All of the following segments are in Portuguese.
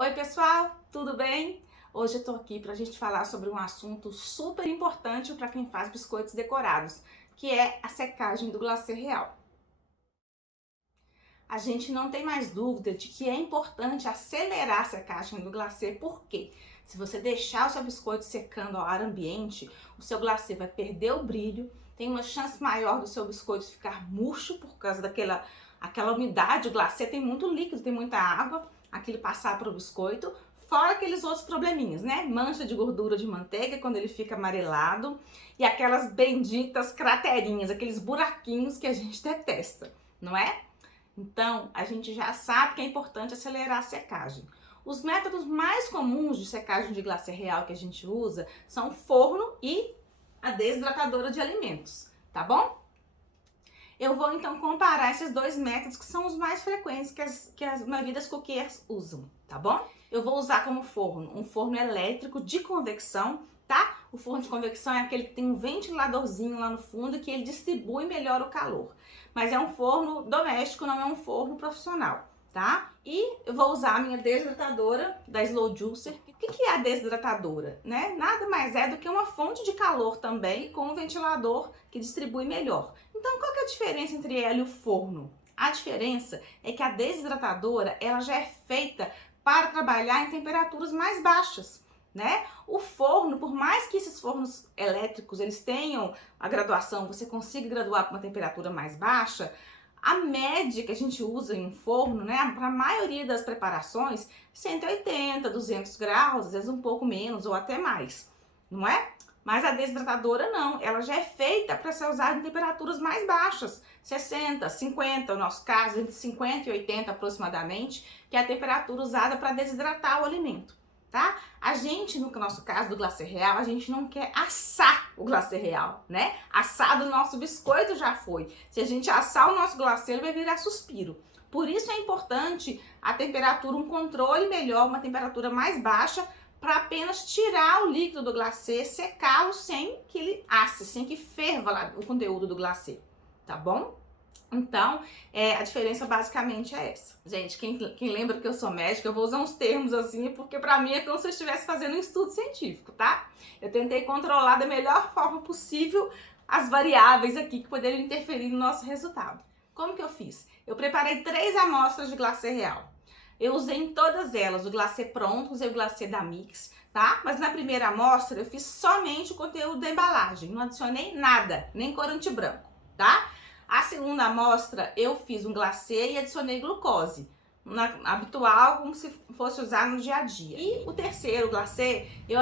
Oi pessoal, tudo bem? Hoje eu tô aqui pra gente falar sobre um assunto super importante para quem faz biscoitos decorados, que é a secagem do glacê real. A gente não tem mais dúvida de que é importante acelerar a secagem do glacê, porque se você deixar o seu biscoito secando ao ar ambiente, o seu glacê vai perder o brilho, tem uma chance maior do seu biscoito ficar murcho por causa aquela umidade. O glacê tem muito líquido, tem muita água, aquilo passar para o biscoito, fora aqueles outros probleminhas, né? Mancha de gordura de manteiga quando ele fica amarelado e aquelas benditas craterinhas, aqueles buraquinhos que a gente detesta, não é? Então, a gente já sabe que é importante acelerar a secagem. Os métodos mais comuns de secagem de glacê real que a gente usa são o forno e a desidratadora de alimentos, tá bom? Eu vou então comparar esses dois métodos que são os mais frequentes que a maioria das cookies usam, tá bom? Eu vou usar como forno um forno elétrico de convecção, tá? O forno de convecção é aquele que tem um ventiladorzinho lá no fundo que ele distribui melhor o calor. Mas é um forno doméstico, não é um forno profissional, tá? E eu vou usar a minha desidratadora da Slow Juicer. O que é a desidratadora, né? Nada mais é do que uma fonte de calor também com um ventilador que distribui melhor. Então, qual que é a diferença entre ela e o forno? A diferença é que a desidratadora, ela já é feita para trabalhar em temperaturas mais baixas, né? O forno, por mais que esses fornos elétricos eles tenham a graduação, você consiga graduar para uma temperatura mais baixa, a média que a gente usa em forno, né, para a maioria das preparações, 180, 200 graus, às vezes um pouco menos ou até mais, não é? Mas a desidratadora não, ela já é feita para ser usada em temperaturas mais baixas, 60, 50, no nosso caso, entre 50 e 80 aproximadamente, que é a temperatura usada para desidratar o alimento, tá? A gente, no nosso caso do glacê real, a gente não quer assar o glacê real, né? Assado o nosso biscoito já foi. Se a gente assar o nosso glacê, ele vai virar suspiro. Por isso é importante a temperatura, um controle melhor, uma temperatura mais baixa, para apenas tirar o líquido do glacê, secá-lo sem que ele asse, sem que ferva lá o conteúdo do glacê, tá bom? Então, a diferença basicamente é essa. Gente, quem lembra que eu sou médica, eu vou usar uns termos assim, porque pra mim é como se eu estivesse fazendo um estudo científico, tá? Eu tentei controlar da melhor forma possível as variáveis aqui que poderiam interferir no nosso resultado. Como que eu fiz? Eu preparei 3 amostras de glacê real. Eu usei em todas elas o glacê pronto, usei o glacê da Mix, tá? Mas na primeira amostra eu fiz somente o conteúdo da embalagem, não adicionei nada, nem corante branco, tá? A segunda amostra eu fiz um glacê e adicionei glucose, habitual, como se fosse usar no dia a dia. E o terceiro glacê, eu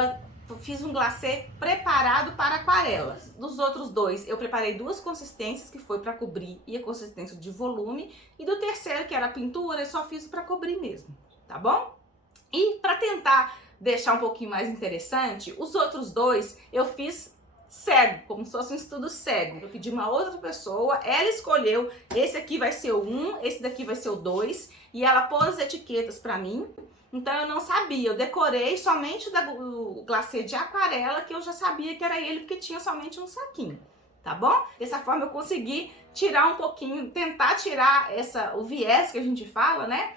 fiz um glacê preparado para aquarelas. Dos outros dois, eu preparei 2 consistências, que foi para cobrir e a consistência de volume. E do terceiro, que era pintura, eu só fiz para cobrir mesmo, tá bom? E para tentar deixar um pouquinho mais interessante, os outros dois eu fiz cego, como se fosse um estudo cego. Eu pedi uma outra pessoa, ela escolheu, esse aqui vai ser o 1, esse daqui vai ser o 2, e ela pôs as etiquetas para mim. Então eu não sabia, eu decorei somente o glacê de aquarela, que eu já sabia que era ele, porque tinha somente um saquinho, tá bom? Dessa forma eu consegui tirar um pouquinho, tentar tirar o viés que a gente fala, né?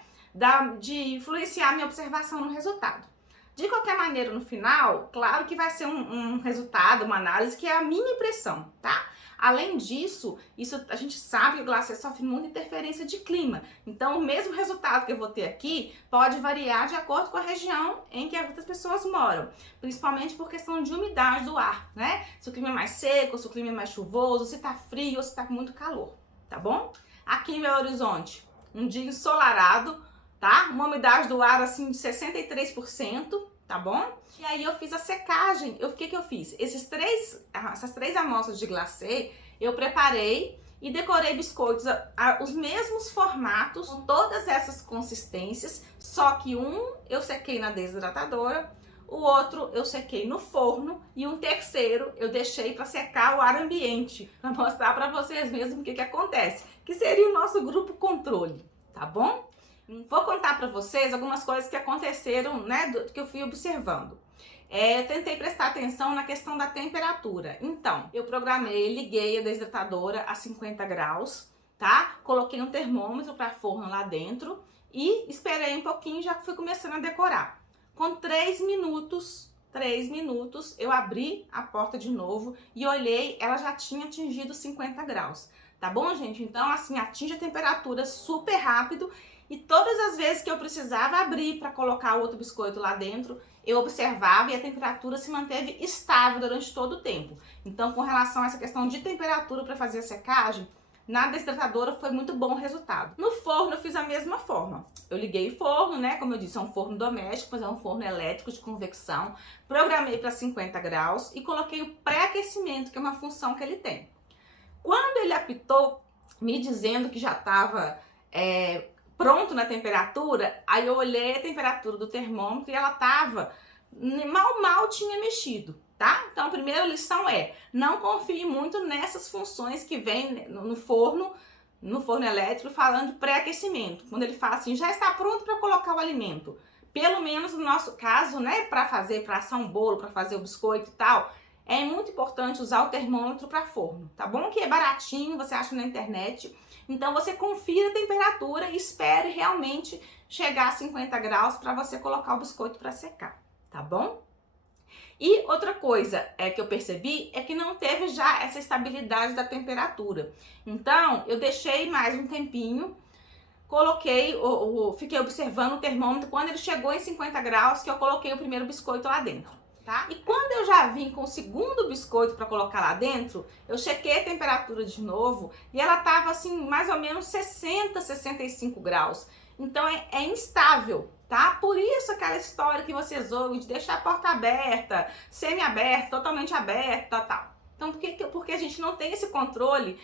De influenciar a minha observação no resultado. De qualquer maneira, no final, claro que vai ser um resultado, uma análise que é a minha impressão, tá? Além disso, a gente sabe que o glacê sofre muita interferência de clima. Então, o mesmo resultado que eu vou ter aqui pode variar de acordo com a região em que outras pessoas moram. Principalmente por questão de umidade do ar, né? Se o clima é mais seco, se o clima é mais chuvoso, se tá frio ou se tá com muito calor, tá bom? Aqui em Belo Horizonte, um dia ensolarado, tá? Uma umidade do ar assim de 63%, tá bom? E aí eu fiz a secagem. O que eu fiz? Essas três amostras de glacê, eu preparei e decorei biscoitos os mesmos formatos, com todas essas consistências, só que um eu sequei na desidratadora, o outro eu sequei no forno e um terceiro eu deixei para secar o ar ambiente, para mostrar para vocês mesmo o que acontece, que seria o nosso grupo controle, tá bom? Vou contar para vocês algumas coisas que aconteceram, né, que eu fui observando. Eu tentei prestar atenção na questão da temperatura. Então, eu programei, liguei a desidratadora a 50 graus, tá? Coloquei um termômetro para forno lá dentro e esperei um pouquinho e já fui começando a decorar. Com 3 minutos, eu abri a porta de novo e olhei, ela já tinha atingido 50 graus. Tá bom, gente? Então, assim, atinge a temperatura super rápido e todas as vezes que eu precisava abrir para colocar o outro biscoito lá dentro, eu observava e a temperatura se manteve estável durante todo o tempo. Então, com relação a essa questão de temperatura para fazer a secagem, na desidratadora foi muito bom o resultado. No forno eu fiz a mesma forma. Eu liguei o forno, né? Como eu disse, é um forno doméstico, mas é um forno elétrico de convecção. Programei para 50 graus e coloquei o pré-aquecimento, que é uma função que ele tem. Quando ele apitou, me dizendo que já estava pronto na temperatura, aí eu olhei a temperatura do termômetro e ela estava, mal tinha mexido, tá? Então a primeira lição é, não confie muito nessas funções que vem no forno elétrico falando de pré-aquecimento. Quando ele fala assim, já está pronto para colocar o alimento. Pelo menos no nosso caso, né, para assar um bolo, para fazer o biscoito e tal, é muito importante usar o termômetro para forno, tá bom? Que é baratinho, você acha na internet. Então você confira a temperatura e espere realmente chegar a 50 graus para você colocar o biscoito para secar, tá bom? E outra coisa que eu percebi é que não teve já essa estabilidade da temperatura. Então eu deixei mais um tempinho, fiquei observando o termômetro. Quando ele chegou em 50 graus, que eu coloquei o primeiro biscoito lá dentro. Tá? E quando eu já vim com o segundo biscoito para colocar lá dentro, eu chequei a temperatura de novo e ela tava assim, mais ou menos 60, 65 graus. Então é instável, tá? Por isso aquela história que vocês ouvem de deixar a porta aberta, semi-aberta, totalmente aberta, tal. Então, porque a gente não tem esse controle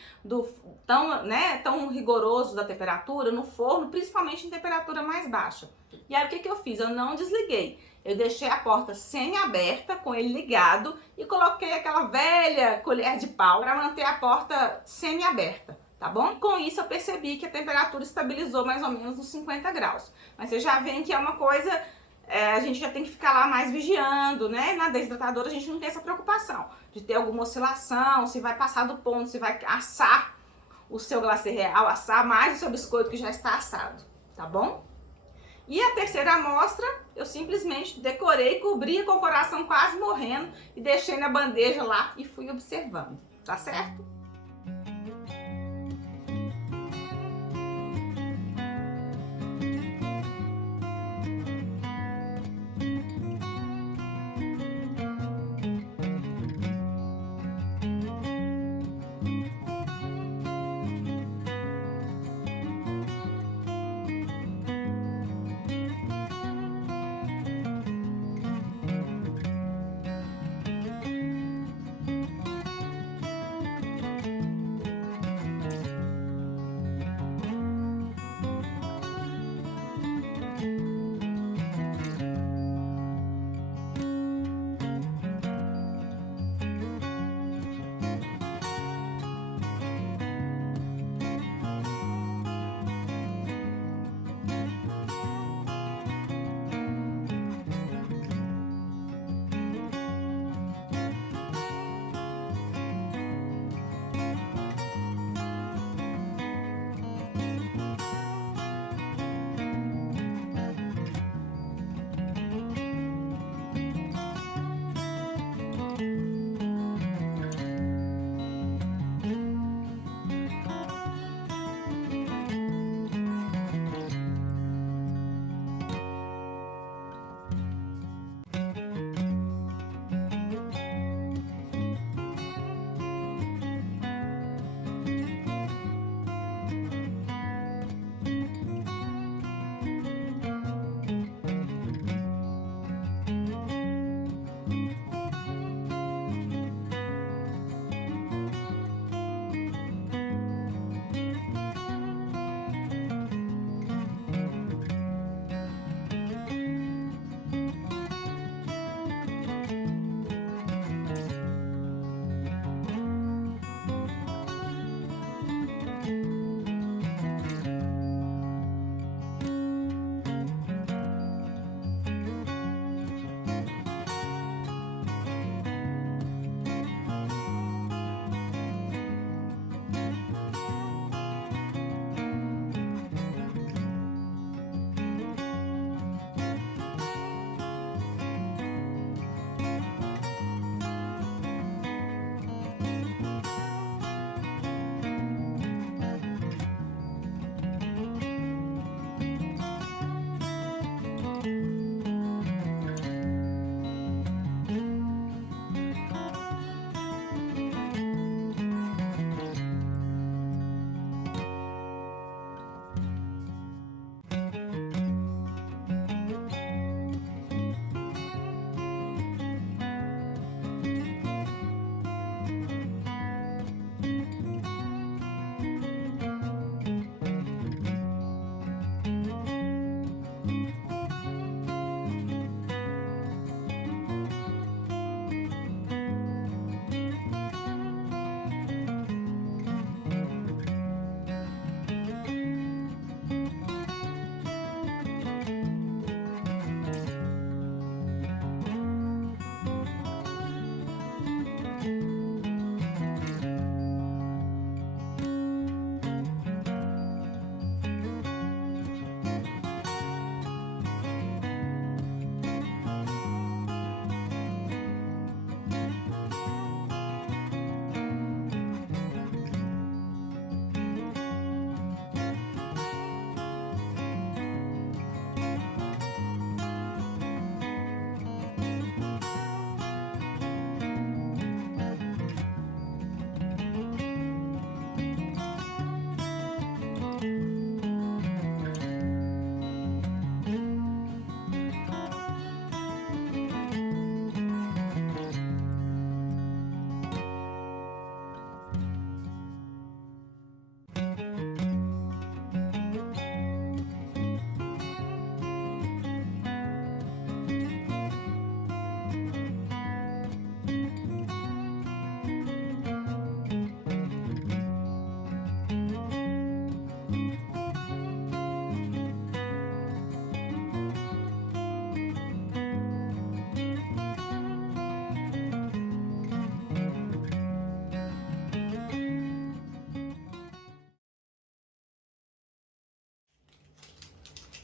tão rigoroso da temperatura no forno, principalmente em temperatura mais baixa. E aí, o que eu fiz? Eu não desliguei. Eu deixei a porta semi-aberta, com ele ligado, e coloquei aquela velha colher de pau para manter a porta semi-aberta, tá bom? Com isso, eu percebi que a temperatura estabilizou mais ou menos nos 50 graus. Mas vocês já veem que é uma coisa... a gente já tem que ficar lá mais vigiando, né? Na desidratadora a gente não tem essa preocupação de ter alguma oscilação, se vai passar do ponto, se vai assar o seu glacê real, assar mais o seu biscoito que já está assado, tá bom? E a terceira amostra, eu simplesmente decorei, cobri com o coração quase morrendo e deixei na bandeja lá e fui observando, tá certo?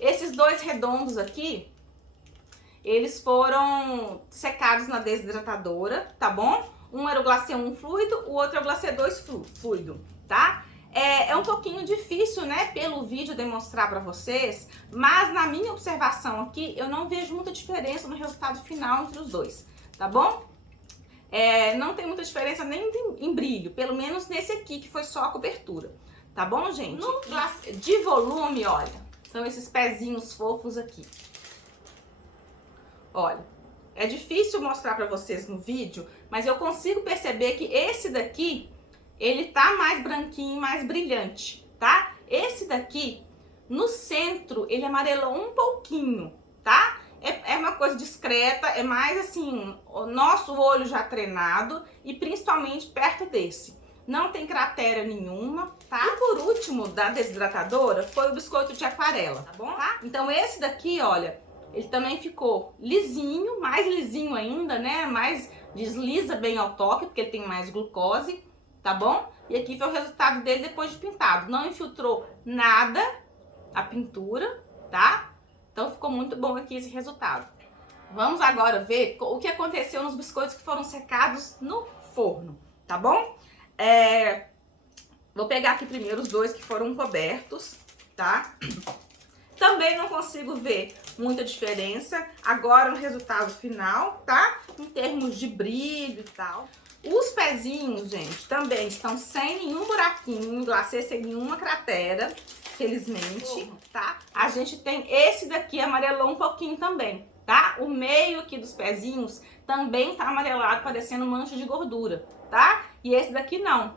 Esses dois redondos aqui, eles foram secados na desidratadora, tá bom? Um era o glacê 1 fluido, o outro é o glacê 2 fluido, tá? É um pouquinho difícil, né, pelo vídeo demonstrar pra vocês, mas na minha observação aqui, eu não vejo muita diferença no resultado final entre os dois, tá bom? Não tem muita diferença nem em brilho, pelo menos nesse aqui, que foi só a cobertura, tá bom, gente? No glacê de volume, olha, são esses pezinhos fofos aqui. Olha, é difícil mostrar pra vocês no vídeo, mas eu consigo perceber que esse daqui, ele tá mais branquinho, mais brilhante, tá? Esse daqui, no centro, ele amarelou um pouquinho, tá? É uma coisa discreta, é mais assim, o nosso olho já treinado e principalmente perto desse. Não tem cratera nenhuma, tá? E por último, da desidratadora, foi o biscoito de aquarela, tá bom? Tá? Então esse daqui, olha, ele também ficou lisinho, mais lisinho ainda, né? Mais desliza bem ao toque, porque ele tem mais glucose, tá bom? E aqui foi o resultado dele depois de pintado. Não infiltrou nada a pintura, tá? Então ficou muito bom aqui esse resultado. Vamos agora ver o que aconteceu nos biscoitos que foram secados no forno, tá bom? Vou pegar aqui primeiro os dois que foram cobertos, tá? Também não consigo ver muita diferença agora no resultado final, tá? Em termos de brilho e tal. Os pezinhos, gente, também estão sem nenhum buraquinho, glacê sem nenhuma cratera, felizmente, tá? A gente tem esse daqui amarelou um pouquinho também, tá? O meio aqui dos pezinhos também tá amarelado, parecendo mancha de gordura, tá? E esse daqui não.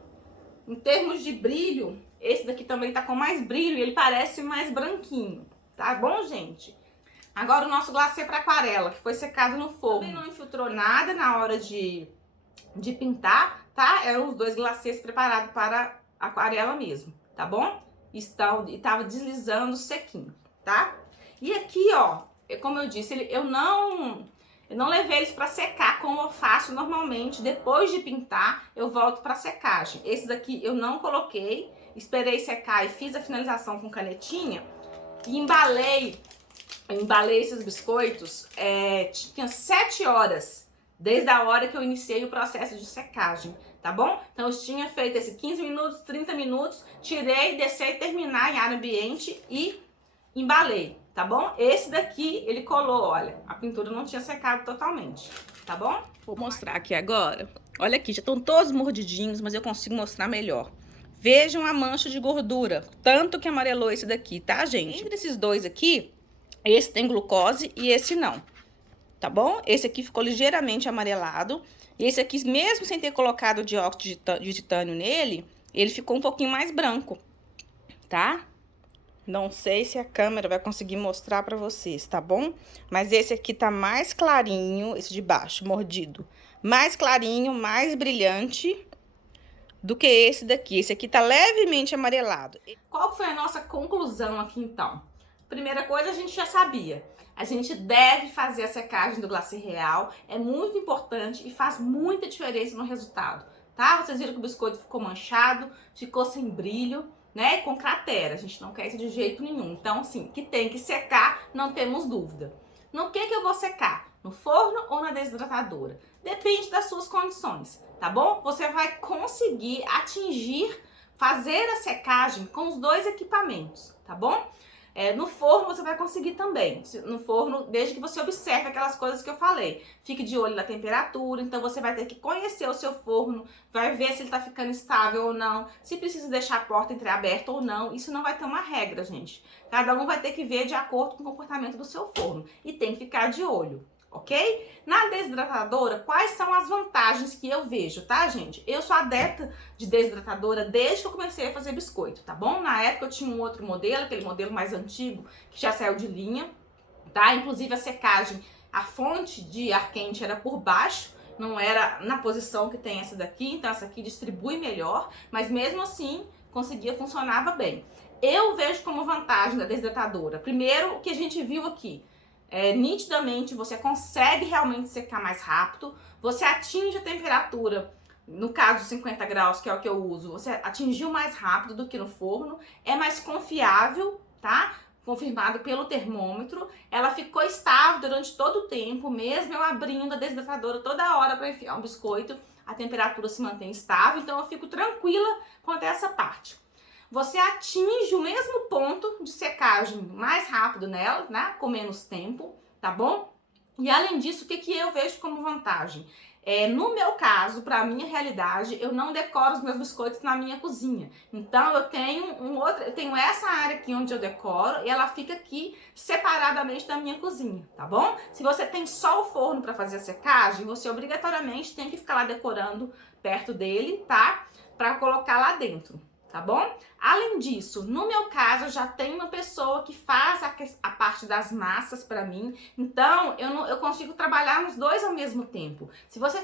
Em termos de brilho, esse daqui também tá com mais brilho e ele parece mais branquinho, tá bom, gente? Agora o nosso glacê para aquarela, que foi secado no forno. Também não infiltrou nada na hora de pintar, tá? Eram os dois glacês preparados para aquarela mesmo, tá bom? E tava deslizando sequinho, tá? E aqui, ó, como eu disse, eu não levei eles para secar como eu faço normalmente. Depois de pintar, eu volto para secagem. Esse daqui eu não coloquei, esperei secar e fiz a finalização com canetinha e embalei esses biscoitos, tinha 7 horas desde a hora que eu iniciei o processo de secagem, tá bom? Então eu tinha feito esse 15 minutos, 30 minutos, tirei, deixei terminar em ar ambiente e embalei, tá bom? Esse daqui, ele colou, olha, a pintura não tinha secado totalmente, tá bom? Vou mostrar aqui agora. Olha aqui, já estão todos mordidinhos, mas eu consigo mostrar melhor. Vejam a mancha de gordura, tanto que amarelou esse daqui, tá, gente? Entre esses dois aqui, esse tem glucose e esse não, tá bom? Esse aqui ficou ligeiramente amarelado. E esse aqui, mesmo sem ter colocado dióxido de titânio nele, ele ficou um pouquinho mais branco, tá? Não sei se a câmera vai conseguir mostrar pra vocês, tá bom? Mas esse aqui tá mais clarinho, esse de baixo, mordido. Mais clarinho, mais brilhante do que esse daqui. Esse aqui tá levemente amarelado. Qual foi a nossa conclusão aqui, então? Primeira coisa, a gente já sabia. A gente deve fazer a secagem do glacê real. É muito importante e faz muita diferença no resultado, tá? Vocês viram que o biscoito ficou manchado, ficou sem brilho, né? Com cratera. A gente não quer isso de jeito nenhum. Então, assim, que tem que secar, não temos dúvida. No que eu vou secar? No forno ou na desidratadora? Depende das suas condições, tá bom? Você vai conseguir fazer a secagem com os dois equipamentos, tá bom? No forno você vai conseguir também, no forno, desde que você observe aquelas coisas que eu falei. Fique de olho na temperatura, então você vai ter que conhecer o seu forno, vai ver se ele tá ficando estável ou não, se precisa deixar a porta entreaberta ou não. Isso não vai ter uma regra, gente. Cada um vai ter que ver de acordo com o comportamento do seu forno e tem que ficar de olho, ok? Na desidratadora, quais são as vantagens que eu vejo, tá, gente? Eu sou adepta de desidratadora desde que eu comecei a fazer biscoito, tá bom? Na época eu tinha um outro modelo, aquele modelo mais antigo, que já saiu de linha, tá? Inclusive a secagem, a fonte de ar quente era por baixo, não era na posição que tem essa daqui, então essa aqui distribui melhor, mas mesmo assim funcionava bem. Eu vejo como vantagem da desidratadora, primeiro, o que a gente viu aqui, nitidamente você consegue realmente secar mais rápido, você atinge a temperatura, no caso de 50 graus, que é o que eu uso, você atingiu mais rápido do que no forno, é mais confiável, tá? confirmado pelo termômetro, ela ficou estável durante todo o tempo, mesmo eu abrindo a desidratadora toda hora para enfiar um biscoito, a temperatura se mantém estável, então eu fico tranquila quanto a essa parte. Você atinge o mesmo ponto de secagem mais rápido nela, né, com menos tempo, tá bom? E além disso, o que eu vejo como vantagem? No meu caso, para a minha realidade, eu não decoro os meus biscoitos na minha cozinha. Então eu tenho essa área aqui onde eu decoro e ela fica aqui separadamente da minha cozinha, tá bom? Se você tem só o forno para fazer a secagem, você obrigatoriamente tem que ficar lá decorando perto dele, tá? Para colocar lá dentro. Tá bom? Além disso, no meu caso, eu já tenho uma pessoa que faz a parte das massas para mim, então eu consigo trabalhar nos dois ao mesmo tempo. Se você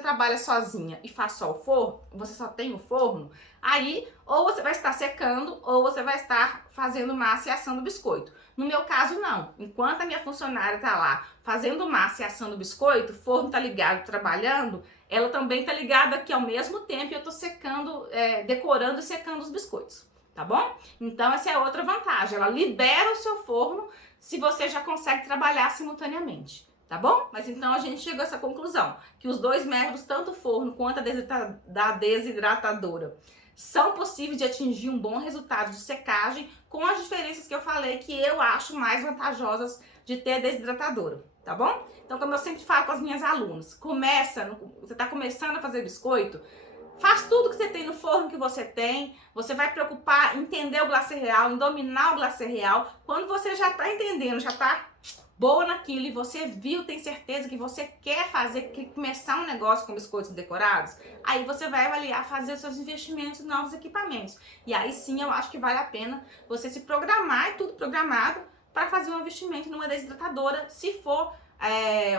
trabalha sozinha e faz só o forno, você só tem o forno, aí ou você vai estar secando ou você vai estar fazendo massa e assando biscoito. No meu caso, não. Enquanto a minha funcionária tá lá fazendo massa e assando biscoito, o forno tá ligado, trabalhando, ela também tá ligada aqui ao mesmo tempo e eu tô secando, decorando e secando os biscoitos, tá bom? Então essa é outra vantagem, ela libera o seu forno se você já consegue trabalhar simultaneamente, tá bom? Mas então a gente chegou a essa conclusão, que os dois métodos, tanto o forno quanto a desidratadora, são possíveis de atingir um bom resultado de secagem, com as diferenças que eu falei que eu acho mais vantajosas de ter a desidratadora, tá bom? Então, como eu sempre falo com as minhas alunas, você está começando a fazer biscoito, faz tudo que você tem no forno que você tem, você vai preocupar em entender o glacê real, em dominar o glacê real. Quando você já está entendendo, já está boa naquilo e você viu, tem certeza que você quer começar um negócio com biscoitos decorados, aí você vai avaliar fazer os seus investimentos em novos equipamentos. E aí sim eu acho que vale a pena você se programar, é tudo programado, para fazer um investimento numa desidratadora, se for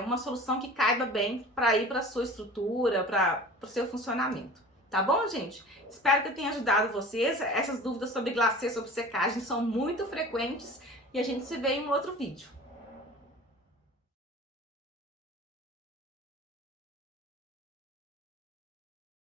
uma solução que caiba bem para ir para a sua estrutura, para o seu funcionamento. Tá bom, gente? Espero que eu tenha ajudado vocês. Essas dúvidas sobre glacê, sobre secagem são muito frequentes e a gente se vê em um outro vídeo.